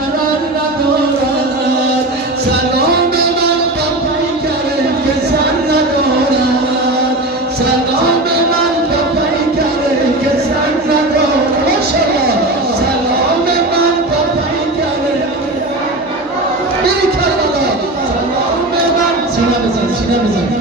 ضرر ندارد سلام من با پیکر که سر ندارد سلام من با پیکر که سر ندارد ماشاءالله سلام من با پیکر بی کربلا سلام من سینه بزن